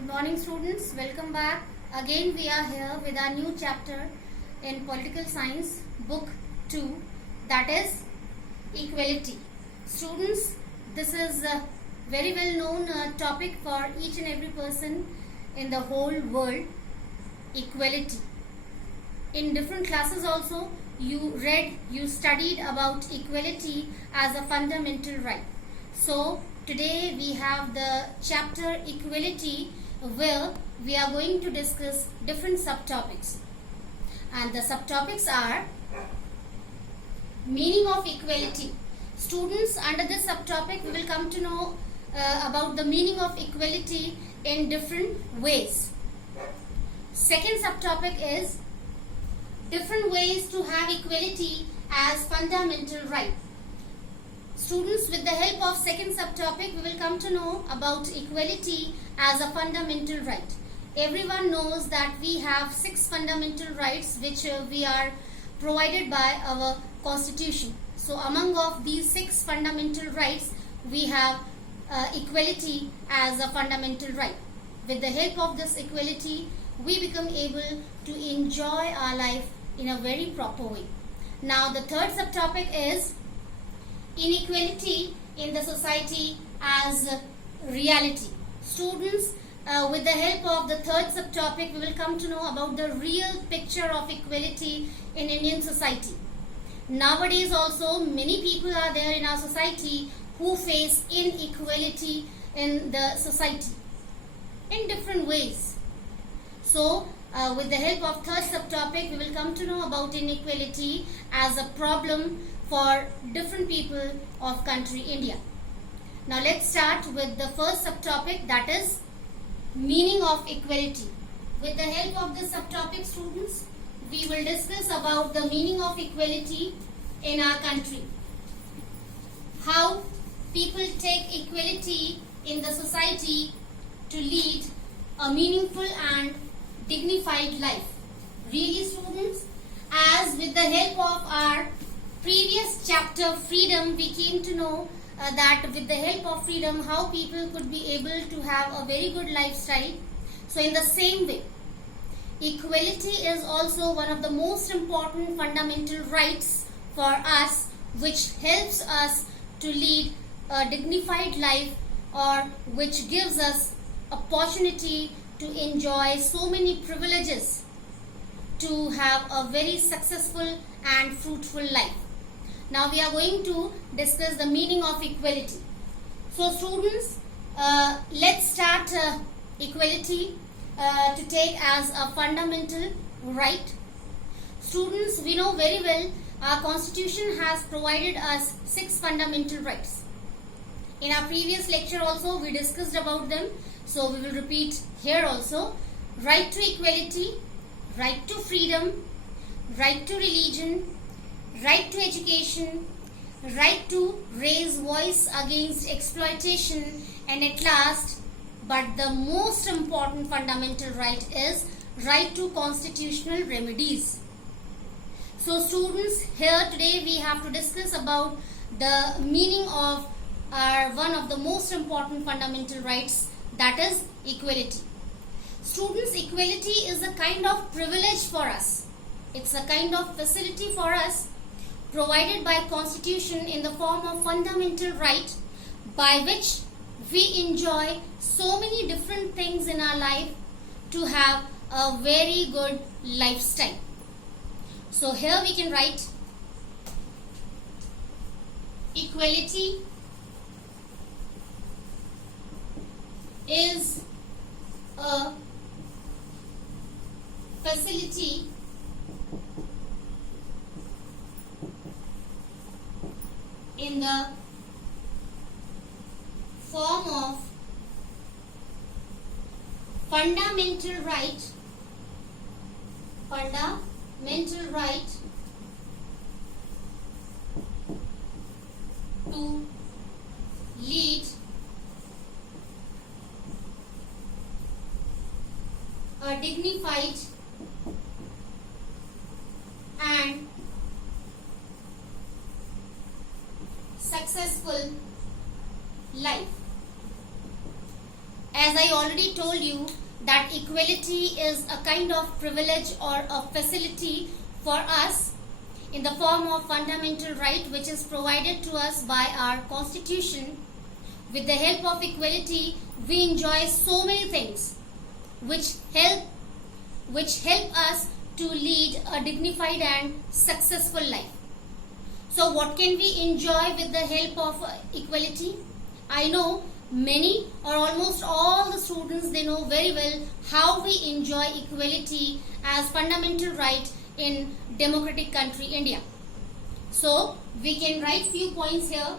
Good morning, students. Welcome back. Again, we are here with our new chapter in Political Science, Book 2, that is Equality. Students, this is a very well known topic for each and every person in the whole world. Equality. In different classes also, you studied about equality as a fundamental right. So, today we have the chapter Equality, where we are going to discuss different subtopics, and the subtopics are meaning of equality. Students, under this subtopic we will come to know about the meaning of equality in different ways. Second subtopic is different ways to have equality as fundamental right. Students, with the help of second subtopic, we will come to know about equality as a fundamental right. Everyone knows that we have 6 fundamental rights which we are provided by our constitution. So among of these 6 fundamental rights, we have equality as a fundamental right. With the help of this equality, we become able to enjoy our life in a very proper way. Now the third subtopic is inequality in the society as reality. Students, with the help of the third subtopic, we will come to know about the real picture of equality in Indian society. Nowadays also, many people are there in our society who face inequality in the society in different ways. So, with the help of third subtopic, we will come to know about inequality as a problem for different people of country India. Now let's start with the first subtopic, that is meaning of equality. With the help of this subtopic, students, we will discuss about the meaning of equality in our country. How people take equality in the society to lead a meaningful and dignified life. Really, students, as with the help of our previous chapter freedom, we came to know that with the help of freedom, how people could be able to have a very good lifestyle. So in the same way, equality is also one of the most important fundamental rights for us, which helps us to lead a dignified life, or which gives us opportunity to enjoy so many privileges to have a very successful and fruitful life. Now we are going to discuss the meaning of equality. So students, let's start equality to take as a fundamental right. Students, we know very well our constitution has provided us 6 fundamental rights. In our previous lecture also we discussed about them, so we will repeat here also. Right to equality, right to freedom, right to religion, right to education, right to raise voice against exploitation, and at last, but the most important fundamental right is right to constitutional remedies. So students, here today we have to discuss about the meaning of our one of the most important fundamental rights, that is equality. Students, equality is a kind of privilege for us. It's a kind of facility for us provided by constitution in the form of fundamental right, by which we enjoy so many different things in our life to have a very good lifestyle. So here we can write equality is a facility in the form of fundamental right to lead a dignified and successful life. as I already told you, that equality is a kind of privilege or a facility for us in the form of fundamental right which is provided to us by our constitution. With the help of equality, we enjoy so many things which help us to lead a dignified and successful life. So what can we enjoy with the help of equality? I know many or almost all the students, they know very well how we enjoy equality as fundamental right in democratic country India. So we can write few points here.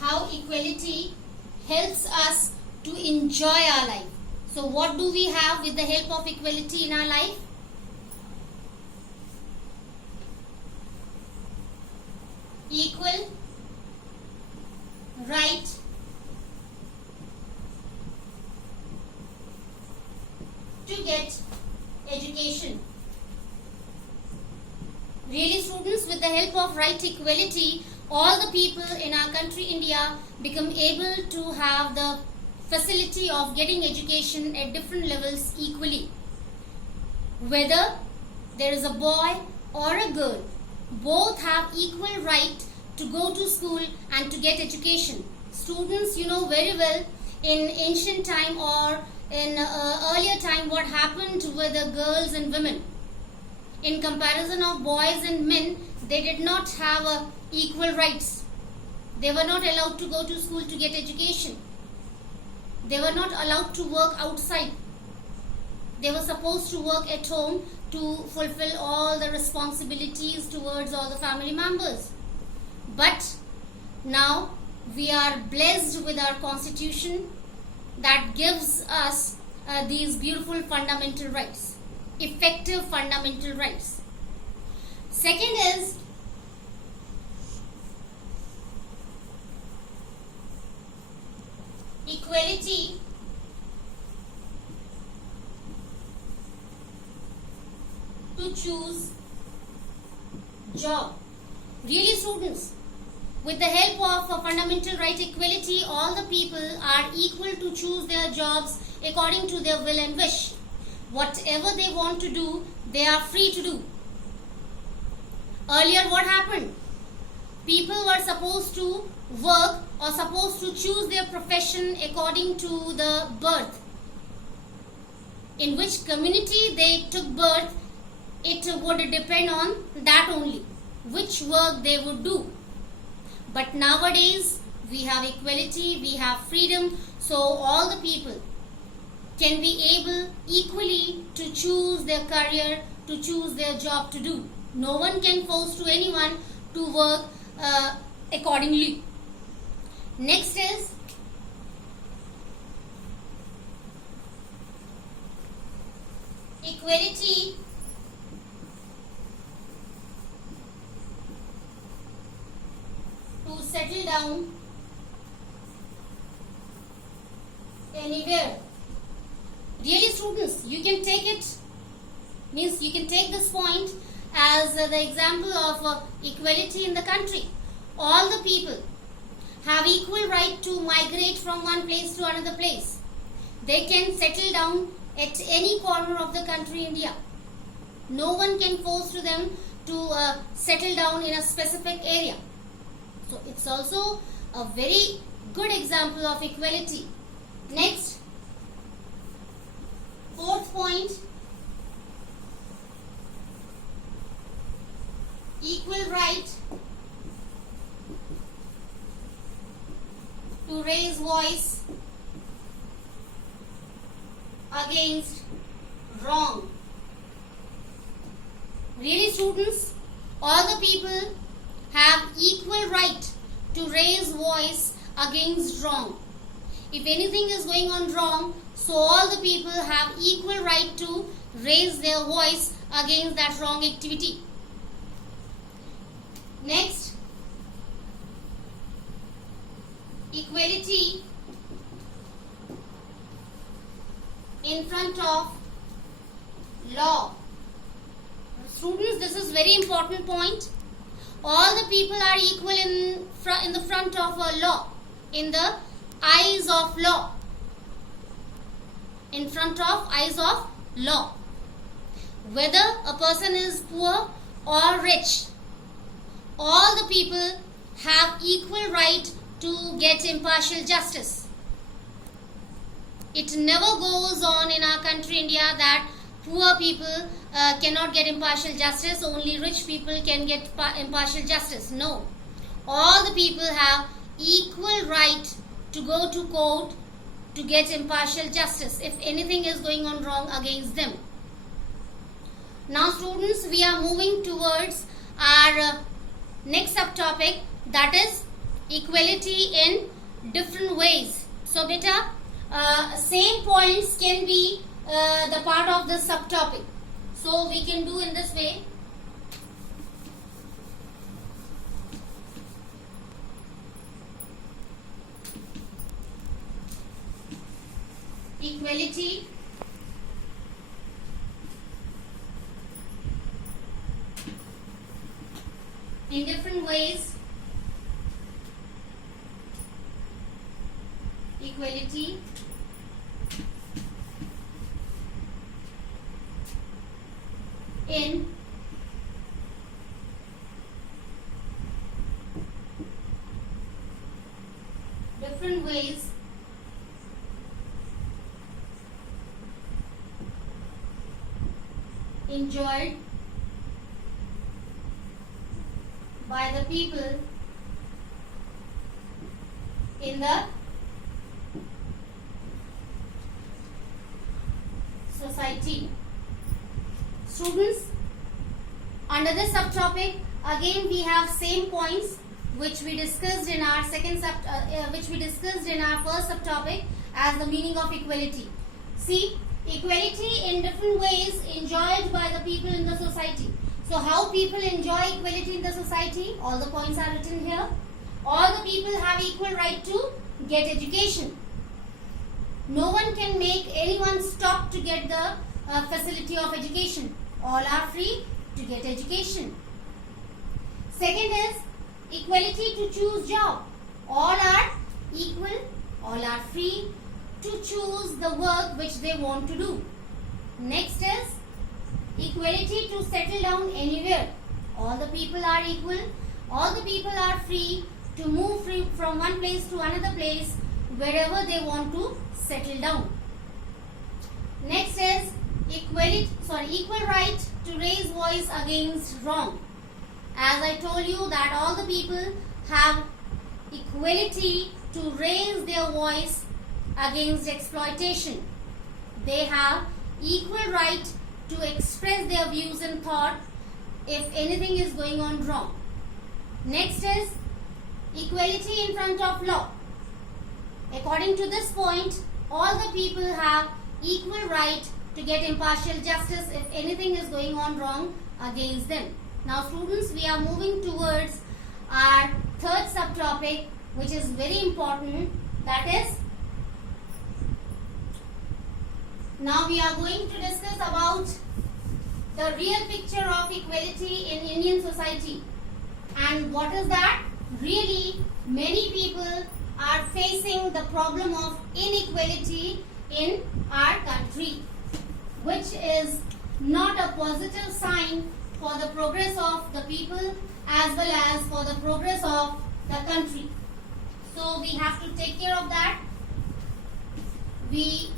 How equality helps us to enjoy our life. So what do we have with the help of equality in our life? Equal right to get education. Really students, with the help of right equality, all the people in our country India become able to have the facility of getting education at different levels equally. Whether there is a boy or a girl, both have equal right to go to school and to get education. Students, you know very well in ancient time or in earlier time what happened with the girls and women. In comparison of boys and men, they did not have equal rights. They were not allowed to go to school to get education. They were not allowed to work outside. They were supposed to work at home to fulfill all the responsibilities towards all the family members. But now we are blessed with our constitution that gives us these beautiful fundamental rights, effective fundamental rights. Second is equality to choose job. Really students, with the help of a fundamental right equality, all the people are equal to choose their jobs according to their will and wish. Whatever they want to do, they are free to do. Earlier what happened? People were supposed to work or supposed to choose their profession according to the birth. In which community they took birth, it would depend on that only, which work they would do. But nowadays we have equality, we have freedom, so all the people can be able equally to choose their career, to choose their job to do. No one can force to anyone to work accordingly. Next is equality to settle down anywhere. Really students, you can take it, means you can take this point as the example of equality in the country. All the people have equal right to migrate from one place to another place. They can settle down at any corner of the country India. No one can force to them to settle down in a specific area. So it's also a very good example of equality. Next, fourth point, equal right to raise voice against wrong. Really students, all the people have equal right to raise voice against wrong. If anything is going on wrong, so all the people have equal right to raise their voice against that wrong activity. Next, equality in front of law. Students, this is very important point. All the people are equal in the front of a law, in the eyes of law, in front of eyes of law. Whether a person is poor or rich, all the people have equal right to get impartial justice. It never goes on in our country India that poor people cannot get impartial justice, only rich people can get impartial justice. No. All the people have equal right to go to court to get impartial justice if anything is going on wrong against them. Now students, we are moving towards our next subtopic, that is equality in different ways. So beta, same points can be the part of this subtopic. So we can do in this way. Equality in different ways. Equality in different ways enjoyed by the people in the society. Students, under this subtopic again we have same points which we discussed in our first subtopic as the meaning of equality. See, equality in different ways enjoyed by the people in the society. So how people enjoy equality in the society? All the points are written here. All the people have equal right to get education. No one can make anyone stop to get the facility of education. All are free to get education. Second is equality to choose job. All are equal. All are free to choose the work which they want to do. Next is equality to settle down anywhere. All the people are equal. All the people are free to move from one place to another place wherever they want to settle down. Next is equal right to raise voice against wrong. As I told you that all the people have equality to raise their voice against exploitation. They have equal right to express their views and thought if anything is going on wrong. Next is equality in front of law. According to this point, all the people have equal right to get impartial justice if anything is going on wrong against them. Now students, we are moving towards our third subtopic, which is very important, that is, now we are going to discuss about the real picture of equality in Indian society. And what is that? Really, many people are facing the problem of inequality in our country, which is not a positive sign for the progress of the people as well as for the progress of the country. So we have to take care of that. We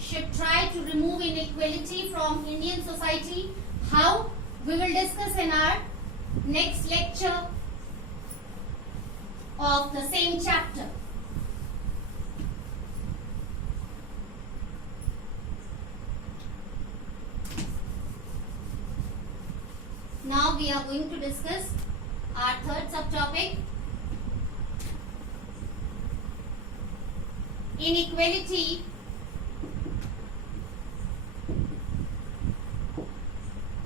should try to remove inequality from Indian society. How? We will discuss in our next lecture of the same chapter. Now we are going to discuss our third subtopic, inequality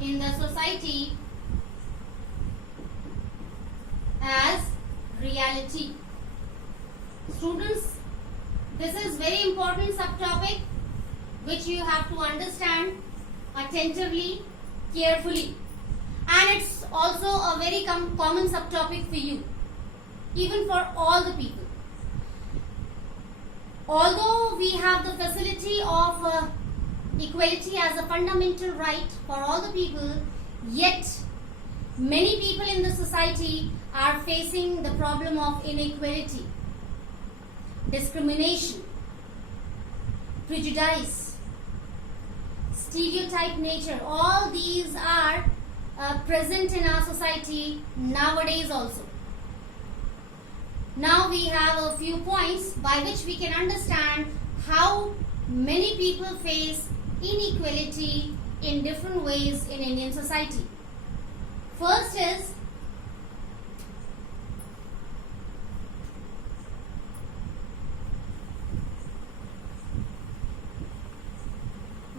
in the society as reality. Students, this is very important subtopic which you have to understand attentively, carefully, and it's also a very common subtopic for you. even for all the people. Although we have the facility of equality as a fundamental right for all the people, yet many people in the society are facing the problem of inequality, discrimination, prejudice, stereotype nature. All these are present in our society nowadays also. Now we have a few points by which we can understand how many people face inequality in different ways in Indian society. First is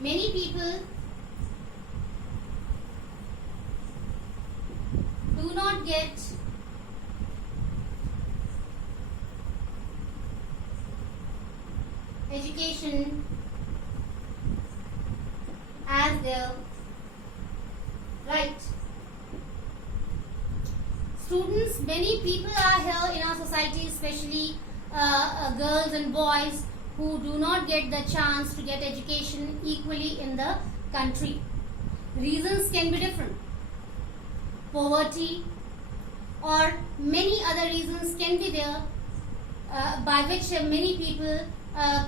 many people do not get education as their right. Students, many people are here in our society, especially girls and boys, who do not get the chance to get education equally in the country. Reasons can be different. Poverty or many other reasons can be there by which many people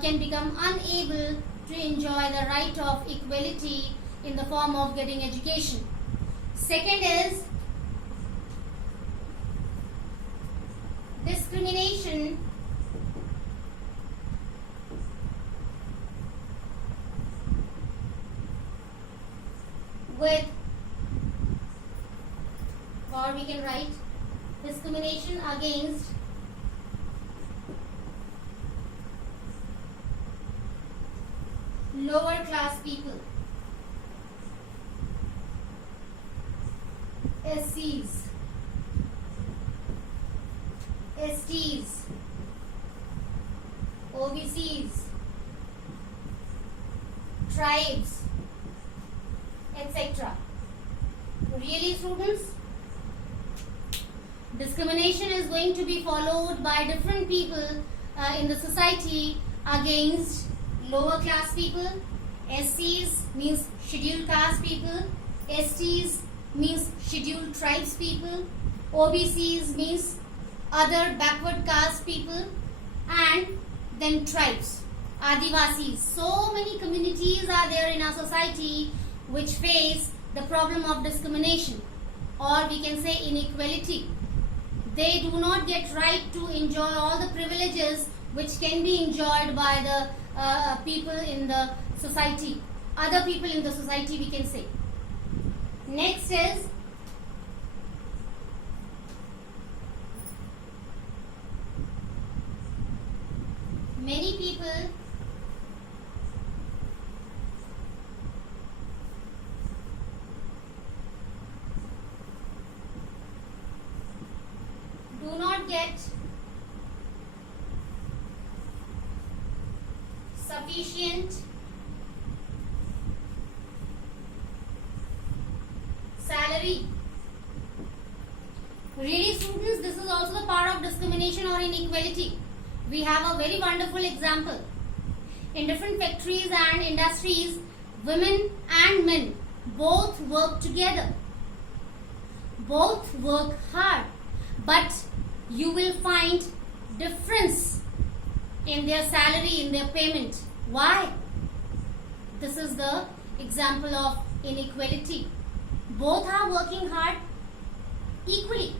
can become unable to enjoy the right of equality in the form of getting education. Second is discrimination with, or we can write discrimination against lower class people, SCs, STs, OBCs, tribes, etc. Really, students, discrimination is going to be followed by different people in the society against lower class people. SCs means scheduled caste people, STs means scheduled tribes people, OBCs means other backward caste people, and then tribes, Adivasis. So many communities are there in our society which face the problem of discrimination, or we can say inequality. They do not get right to enjoy all the privileges which can be enjoyed by the people in the society, other people in the society, we can say. Next is many people do not get sufficient salary. Really, students, this is also the part of discrimination or inequality. We have a very wonderful example. In different factories and industries, women and men both work together. Both work hard, but you will find difference in their salary, in their payment. Why? This is the example of inequality. Both are working hard equally.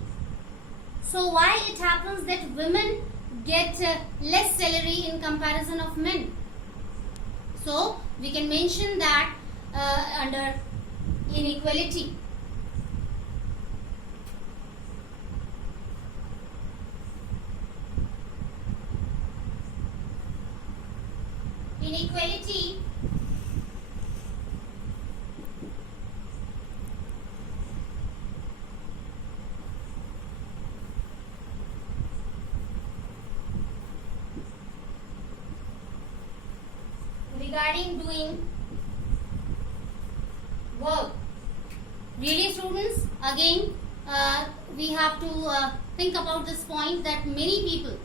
So why it happens that women get less salary in comparison of men? So we can mention that under inequality. Inequality regarding doing work. Really, students, again we have to think about this point that many people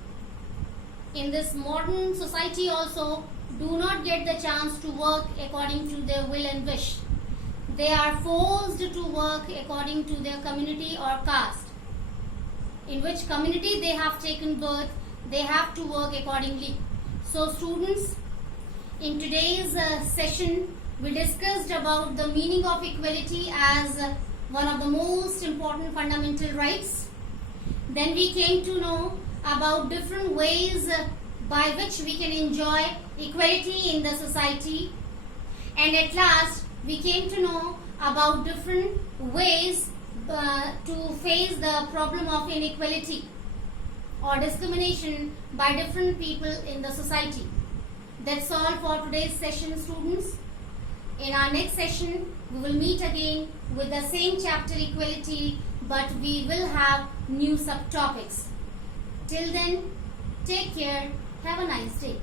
in this modern society also do not get the chance to work according to their will and wish. They are forced to work according to their community or caste. In which community they have taken birth, they have to work accordingly. So students, in today's session, we discussed about the meaning of equality as one of the most important fundamental rights. Then we came to know about different ways by which we can enjoy equality in the society. And at last, we came to know about different ways to face the problem of inequality or discrimination by different people in the society. That's all for today's session, students. In our next session, we will meet again with the same chapter equality, but we will have new subtopics. Till then, take care. Have a nice day.